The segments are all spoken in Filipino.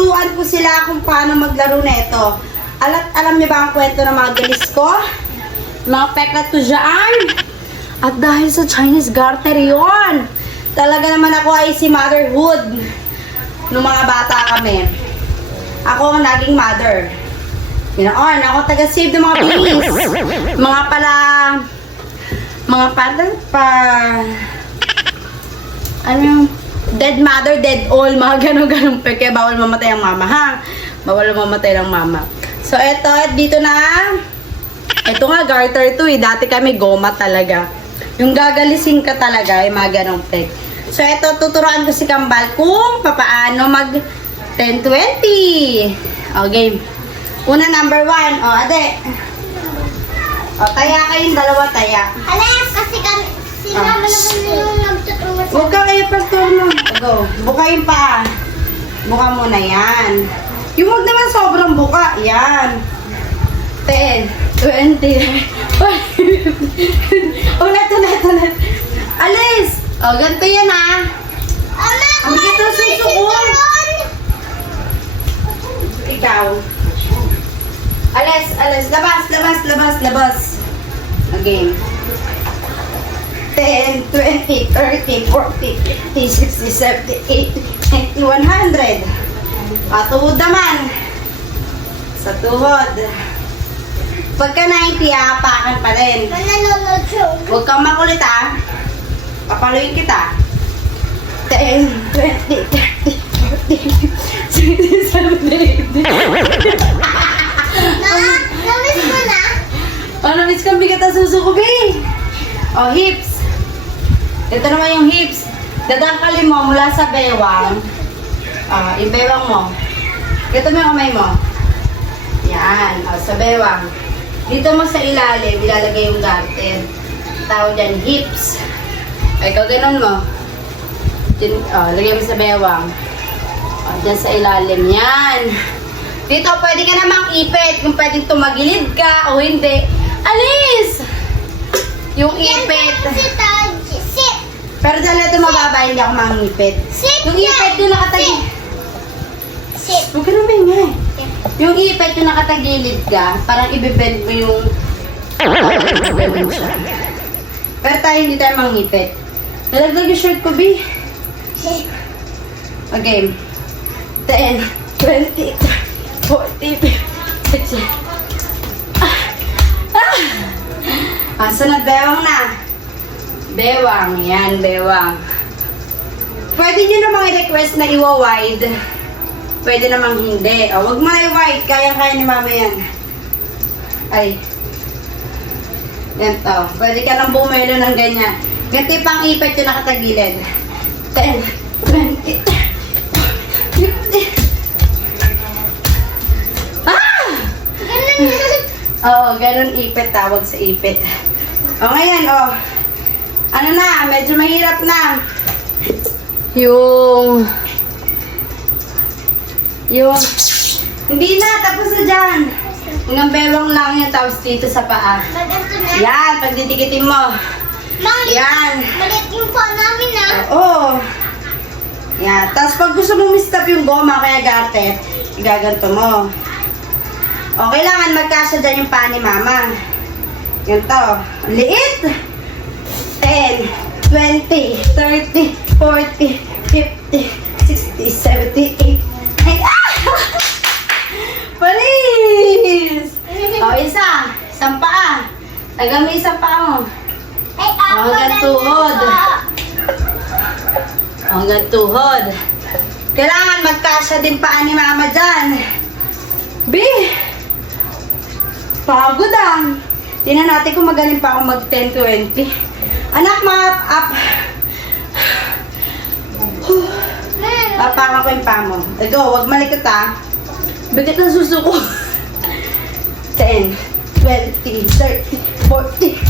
tuturuan ko sila kung paano maglaro na ito. Alam niyo ba ang kwento ng mga galis ko? Mga peklat ko dyan. At dahil sa Chinese garter yon, talaga naman ako ay si motherhood. Nung mga bata kami, ako ang naging mother. Ginoon, ako taga-save ng mga babies. Dead mother, dead all, mga ganun-ganun. Kaya bawal mamatay ang mama, ha? Bawal mamatay ng mama. So, dito na. Ito nga, garter to eh. Dati kami goma talaga. Yung gagalisin ka talaga, ay mga ganong peg. So, tuturuan ko si Kambal kung paano mag 10-20. O, game. Una, number 1. O, ade. O, taya kayong dalawa, taya. Alas, kasi kami, sinama naman yung nagtutulungan sa... Huwag ka kayo pagturno. Go. Buka yung paa. Buka muna yan. Yung huwag naman sobrang buka. Yan. 10, 20. Ulit. Alis. O, ganito yan ha. Ang bigay ito susukon. Ikaw. Alis. Labas. Again. 10, 20, 30, 40, 50, 60, 70, 80, 90, 100. Patuhod naman. Sa tuhod. Pagka 90, apakan pa rin. Huwag kang makulit ha. Papaluin kita. 10, 20, 30, 40, 50, 60, 70, 80. Namiss mo na? Namiss kang bigat ang susukubi. O, hips. Ito naman yung hips. Dadangkalin mo mula sa bewang. Yung bewang mo. Ito mo yung kamay mo. Yan. O, sa bewang. Dito mo sa ilalim, ilalagay yung garter. Tawag dyan, hips. O, ikaw ganun mo. Lagay mo sa bewang. O, dyan sa ilalim. Yan. Dito, pwede ka namang ipit. Kung pwedeng tumagilid ka o hindi. Alis! Yung ipit. Sit. Pero dahil ito mababa, hindi ako mangipit. Sit Yung ipit yung nakatagilid. Sit. Huwag ka naman nga eh. Yung ipit yung nakatagilid ka, parang ibibend mo yung... Ibibend siya. Pero tayo hindi tayo mangipit. Nalagdag yung shirt ko, B. Okay. 10, 20, 40, 50, 60. Sunod, bewang na. Bewang. Yan, bewang. Pwede nyo namang i-request na iwa-wide. Pwede namang hindi. O, wag mo na i-wide. Kaya-kaya ni mama yan. Ay. Ganito. Pwede ka nang bumelo ng ganyan. Ganito yung pang-ipit yung nakatagilid. 10, 20, 50. Oo, ganun ipit. Tawag sa ipit. O, ngayon, ano na, medyo mahirap na. Yung, hindi na, tapos na dyan. Hanggang bewang lang yung tapos dito sa paa. Maganto na. Yan, pagdidikitin mo. Mami, Yan. maliit yung phone namin ah. Oo. Yan, tapos pag gusto mo mistap yung goma, kaya garter, igaganto mo. O, kailangan magkasya dyan yung paa ni mama. Ganito. Liit. 10, 20, 30, 40, 50, 60, 70, 80. Paris! O, isang paa. Tagang mo isang paa mo. Ay, ako Hanggang tuhod. Hanggang tuhod. Kailangan magkasya din paa ni mama dyan. B! Pagod ah. Tingnan natin kung magaling pa ako mag 10-20. Anak, up. Papangan ko yung paa mo. Go, wag malikot ah. Bigat ng susuko. 10, 20, 30, 40.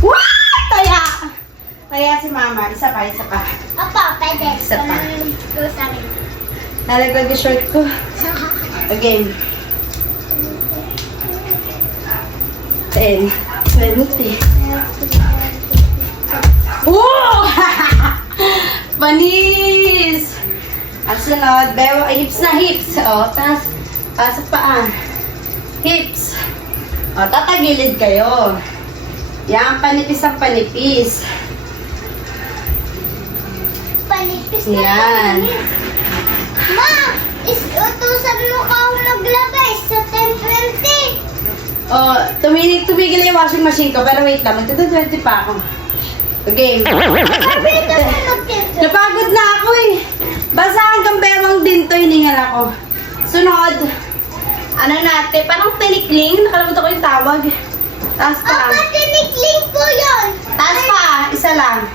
Wah! Taya! Taya si mama. Isa pa. Opo, pwede. Isa pa. Ito sa akin. Nalaglag yung shirt ko. Again. 10, 20. Woo! Panis! Ang sunod, hips na hips. O, taas sa paa. Hips. O, tatagilid kayo. Yan, panipis ang panipis. Panipis na Yan. panipis. Ma, utusan mo ka ako maglabay sa 10:20. O, tumigil yung washing machine ko. Pero wait lang, magtito-20 pa ako. Okay. Sabi ka na mag-10:20. Napagod na ako eh. Basta hanggang bewang din to, hiningal ako. Sunod. Ano natin? Parang tinikling. Nakalimutan ko yung tawag. Taas pa. Apa, tinikling po yun. Taas pa. Isa lang.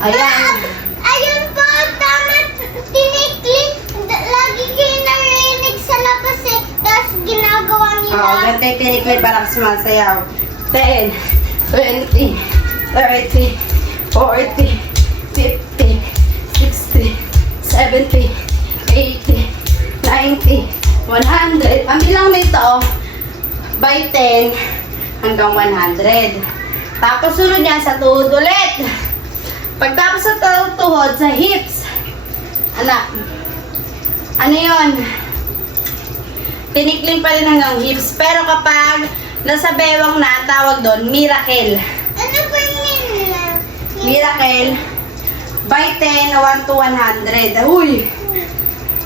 Ayan. Ayun po, tama. Tinikling. Lagi kayo narinig sa labas eh. Tapos ginagawa nila. Oo, ganito yung tinikling parang sumasayaw. 10, 20, 30, 40, 50, 60, 70, 80, 90, 100. Ang bilang nito, by 10 hanggang 100. Tapos sunod niya sa tuhod ulit. Pagtapos sa tuhod, sa hips. Ano yun? Tinikling pa rin hanggang hips. Pero kapag nasa bewang na, tawag doon, miracle. Ano po yung nila? Miracle, by 10, 1 to 100. Uy!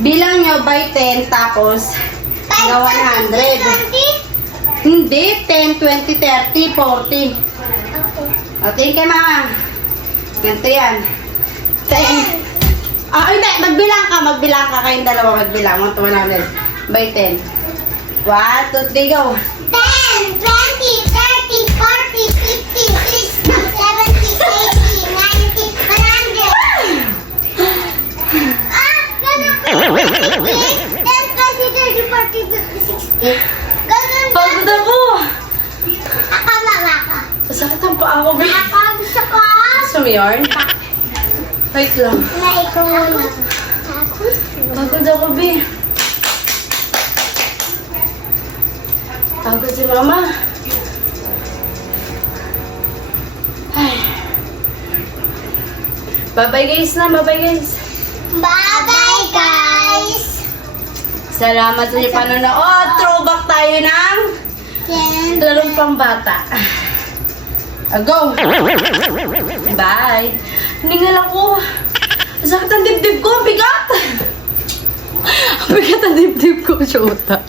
Bilang nyo by 10, tapos hanggang 100. Hindi, 10, 20, 30, 40. O, tingin kay mama. Ganito yan. 10. Ah, hindi. Magbilang ka. Kayong dalawa magbilang. 1 to 100. By 10. 1, 2, 3, go. 10, 20, 30, 40, 50, 60, 70, 80, 90, 100. Ah, ganun po yung tinikling. 10, 20, 30, 40, 50, 60. Ganun po. Pagod ako. Akamama ka. Masakit ang paa ko. Nakakagusto ko. Gusto mo yarn? Wait lang. Naiko muna. Pagod ako, B. Pagod si mama. Ay. Bye-bye guys na. Bye-bye guys. Bye-bye, guys. Salamat sa inyo panonood. Throwback tayo ng larong pang bata. Go! Bye! Hiningal ako. Sakit ang dibdib ko. Ang bigat! Ang bigat ang dibdib ko, Shota.